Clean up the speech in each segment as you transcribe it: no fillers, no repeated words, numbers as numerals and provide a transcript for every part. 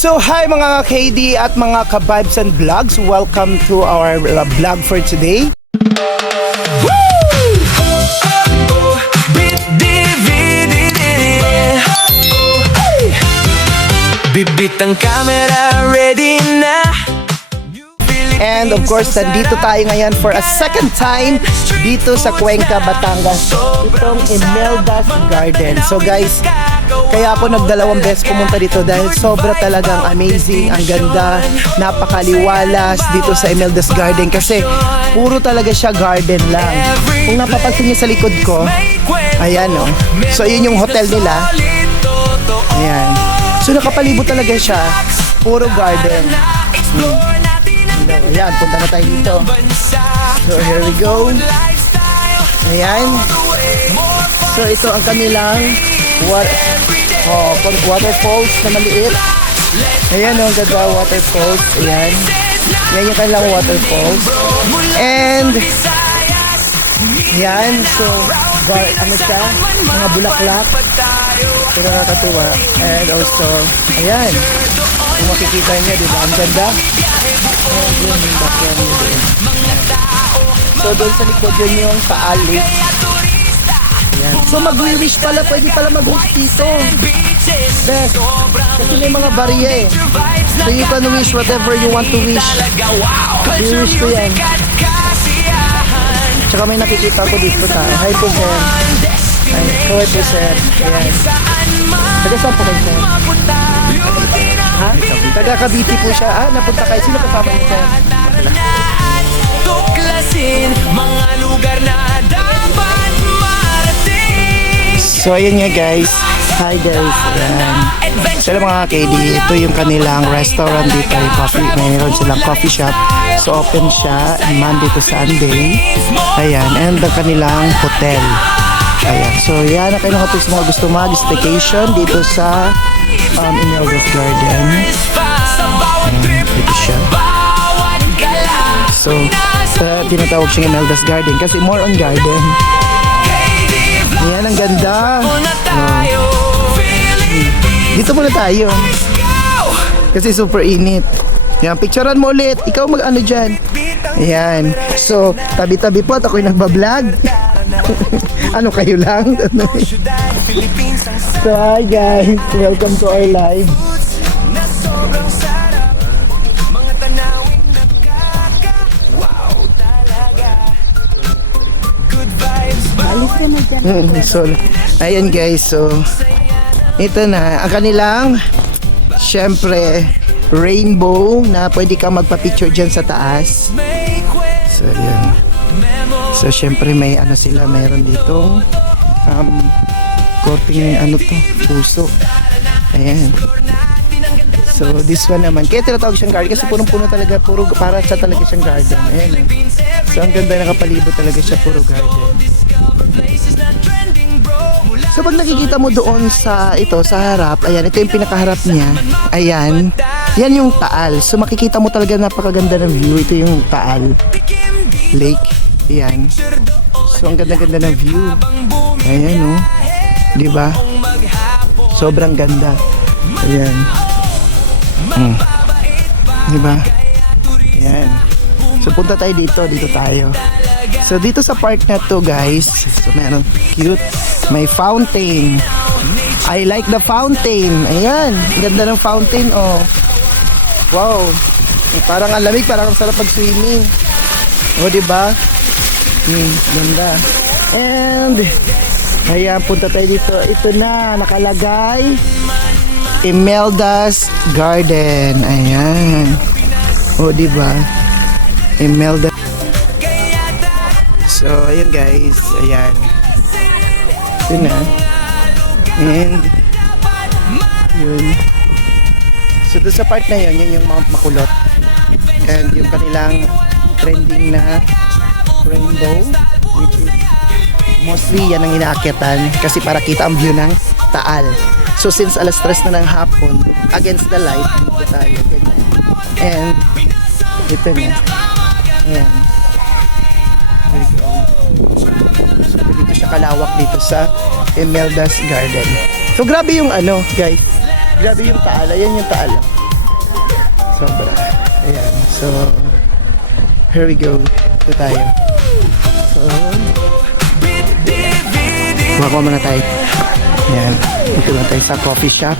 So hi mga KD at mga ka-vibes and vlogs. Welcome to our vlog for today. Bibit ang camera, ready na. And of course, nandito tayo ngayon for a second time dito sa Cuenca, Batangas. Itong Imelda's Garden. So guys, kaya ako nagdalawang beses pumunta dito dahil sobra talagang amazing, ang ganda, napakaliwalas dito sa Imelda's Garden kasi puro talaga siya garden lang. Kung napapansin niyo sa likod ko, ayan o. So yun yung hotel nila. Ayan. So nakapalibot talaga siya, puro garden. Ayan, punta na tayo dito. So here we go. Ayan. So ito ang kanilang waterfalls na maliit. Ayan o, ang ganda waterfalls. Ayan. Ayan yung kanilang waterfalls. And ayan, so ano siya, mga bulaklak. Pero nakakatuwa. And also, ayan, kung makikita niya, diba, ang ganda. Ayan, yun yung background niya din. So doon sa likod yun yung Taal Lake. Ayan. So mag-wish pala, pwede pala mag-wish dito. Best. Kasi may mga barya eh. So you can wish whatever you want to wish. I-wish ko yan. Tsaka may nakikita ko dito sa hi po sir. Hi po sir. Ayan. Taga saan po kayo sir? Ha? Taga Cavite po siya. Ah, napunta kayo. Sino kasama niyo sir? Tuklasin mga lugar na dapat marating. So ayun nga guys. Hi guys. Ayan. Sila mga KD. Ito yung kanilang restaurant dito. Yung coffee. Mayroon silang coffee shop. So open siya Monday to Sunday. Ayan. And ang kanilang hotel. Ayan. So yan ang kailangan sa mga gusto mag-staycation dito sa Imelda's Garden. Ayan. Dito siya. So tinatawag siyang Imelda's Garden kasi more on garden. Ayan. Ang ganda. Dito muna tayo. Kasi super init. Yan, picturean mo ulit. Ikaw mag-ano dyan. Ayan. So, tabi-tabi po at ako'y nagbablog. Ano kayo lang? So, hi guys. Welcome to our live. So, ayan guys. So, ito na. Ang kanilang, syempre, rainbow na pwede ka magpa-picture dyan sa taas. So yan. So syempre may ano sila, mayroon ditong korting ano to, puso. Ayan. So this one naman, kaya tinatawag siyang garden kasi punong-puno talaga, puro para sa talaga siyang garden. Ayan. So ang ganda, nakapalibot talaga siya, puro garden. So pag nakikita mo doon sa ito, sa harap, ayan, ito yung pinakaharap niya. Ayan. Yan yung Taal. So makikita mo talaga napakaganda ng view. Ito yung Taal Lake. Ayan. So ang ganda-ganda ng view. Ayan oh. Diba? Sobrang ganda. Ayan. Diba? Ayan. So punta tayo dito. Dito tayo. So dito sa park na to guys. So meron cute. May fountain. I like the fountain. Ayan. Ganda ng fountain oh. Wow. Parang ang lamig, parang ang sarap mag-swimming. O, diba? Ganda. And, ayan, punta tayo dito. Ito na, nakalagay. Imelda's Garden. Ayan. O, diba? Imelda. So, ayan guys. Ayan. Ito na. And, yun. So doon sa part na yun, yun yung Mount Makulot. And yung kanilang trending na rainbow, which is mostly yan ang inaakyatan kasi para kita ang view ng Taal. So since alas 3 na ng hapon, against the light, dito tayo. And ito na. Ayan. There you go. So dito siya kalawak dito sa Imelda's Garden. So grabe yung ano guys. Grabe yung Taal. Ayan yung Taal. Sobra. Ayan. So, here we go. Ito tayo. So, kuha muna tayo. Ayan. Dito na tayo sa coffee shop.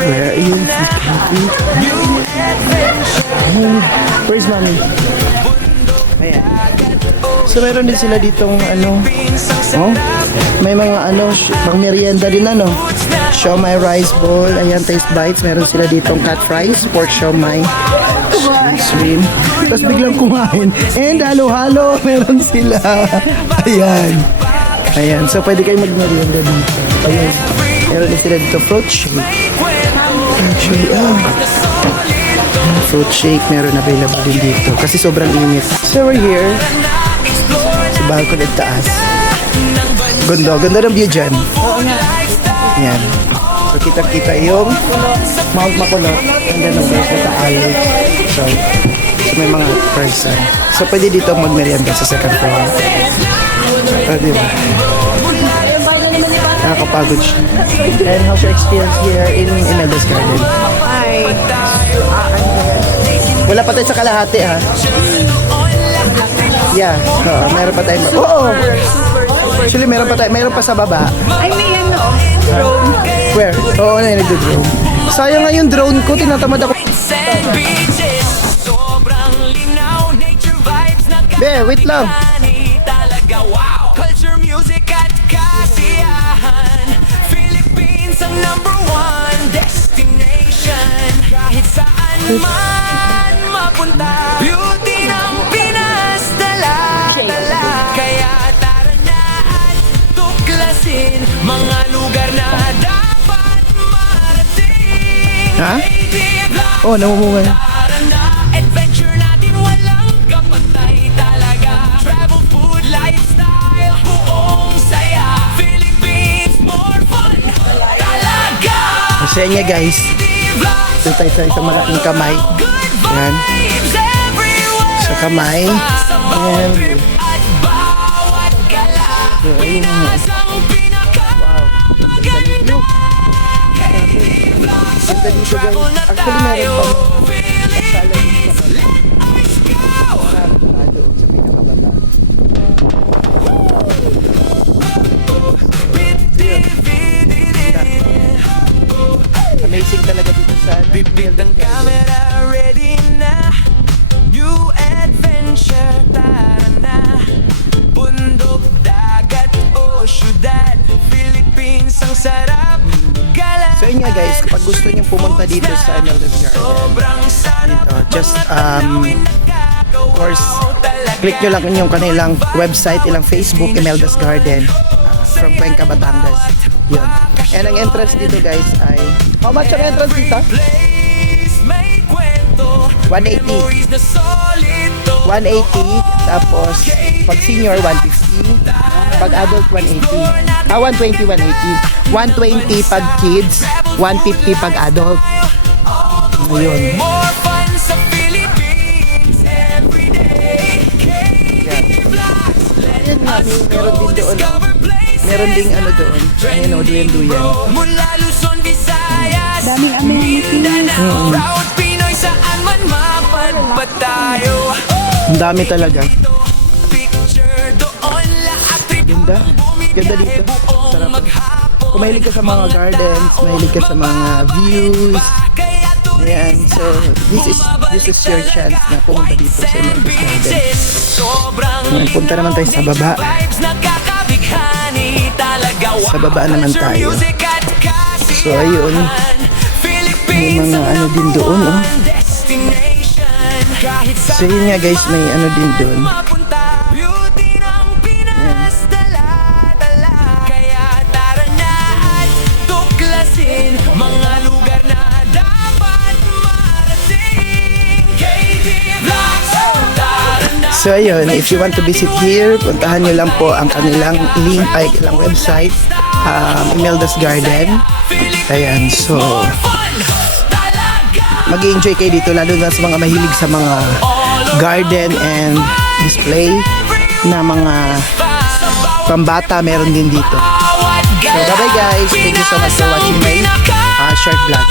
Where is this coffee? Where's mommy? Ayan. So meron din sila ditong ano, oh, may mga ano, pang merienda din ano. Siomai rice bowl, ayan, taste bites. Meron sila ditong cat fries, pork siomai, shrimp. Tapos biglang kumain. And halo-halo, meron sila. Ayan. Ayan, so pwede kayo mag-merienda dito. Ayan. Meron din sila dito fruit shake. Actually, fruit shake meron available din dito kasi sobrang init. So we're here sa balcony at taas. Ganda ng view dyan. Ayan. So kita-kita yung Mount Makulot and then over sa Taal. So may mga person. So pwede dito mag-merienda sa second floor. Diba? Nakakapagod siya. And how's your experience here in Imelda's Garden? Ay, Wala pa tayo sa kalahati ha? Yeah, meron pa tayo. Oo! Actually, meron pa sa baba. ay may ano, drone. Where? Oo, nag-drone. Sayang nga yung drone ko, tinatamad ako. Be, wait lang. Culture, music at kasiyahan, Philippines ang #1 destination. Kahit saan man mapunta, beauty ng Pinas dala-dala. Kaya tara na at tuklasin mga lugar na dapat marating. Ha? Oh, namumunga. Tara na, adventure natin walang kapatay talaga. Travel, food, lifestyle, buong saya. Philippines, more fun talaga. Masaya niya guys. Ito tayo sa isang malaking kamay. Good Yan. vibes everywhere. Sa kamay. And, At bawat gala, Pinas ang pinakamaganda. ganda dito Travel guys. na Actually, tayo, meron pa. Philippines, let's go. Doon sa pinakababa. Amazing talaga dito sa Bibig ng camera, ready na. New adventure, tara na. Bundok, dagat o syudad, Philippines ang sarap. Gala. So yun nga guys, kapag gusto niyo pumunta dito sa Imelda's Garden, Sobrang sarap. dito, just Tanawin na of course, talaga. click nyo lang yung kanilang website, ilang Facebook, Imelda's Garden, from Cuenca, Batangas. Yun. And ang entrance dito guys ay, how much ang entrance dito? Place, may kwento. 180. Memories na solid to. 180, tapos pag senior 150, pag adult 180. 120, 180. 120 pag kids, 150 pag adult. Ayun. More fun sa Philippines every day. Ayun nga, meron din doon. Meron ding ano doon. Ayun o, duyan-duyan. Mula Luzon, Visayas, Daming amenities. Mindanao, proud Pinoy, saan man mapadpad tayo. Ang dami talaga. Picture doon, lahat trip Ganda. Ganda dito. Sarap. Kung mahilig ka sa mga gardens, mahilig ka sa mga views. Ayan, so this is your chance na pumunta dito sa Imelda's Garden. Sobrang Ngayon, punta naman tayo sa baba. vibes nakakabighani talaga. Sa baba naman Culture, tayo. music at So ayun, may mga ano din doon, oh. destination. Kahit So yun nga guys, may ano din doon. mapunta, beauty ng Pinas dala-dala. Kaya tara na at tuklasin mga lugar na dapat marating. KD Vlogs, tara na. So ayun, if you want to visit here, puntahan nyo lang po ang kanilang link, ay kanilang website, Imelda's Garden. Ayan, so mag-enjoy kayo dito, lalo na sa mga mahilig sa mga garden and display na mga pambata, meron din dito. So bye bye guys, thank you so much for watching my short vlog.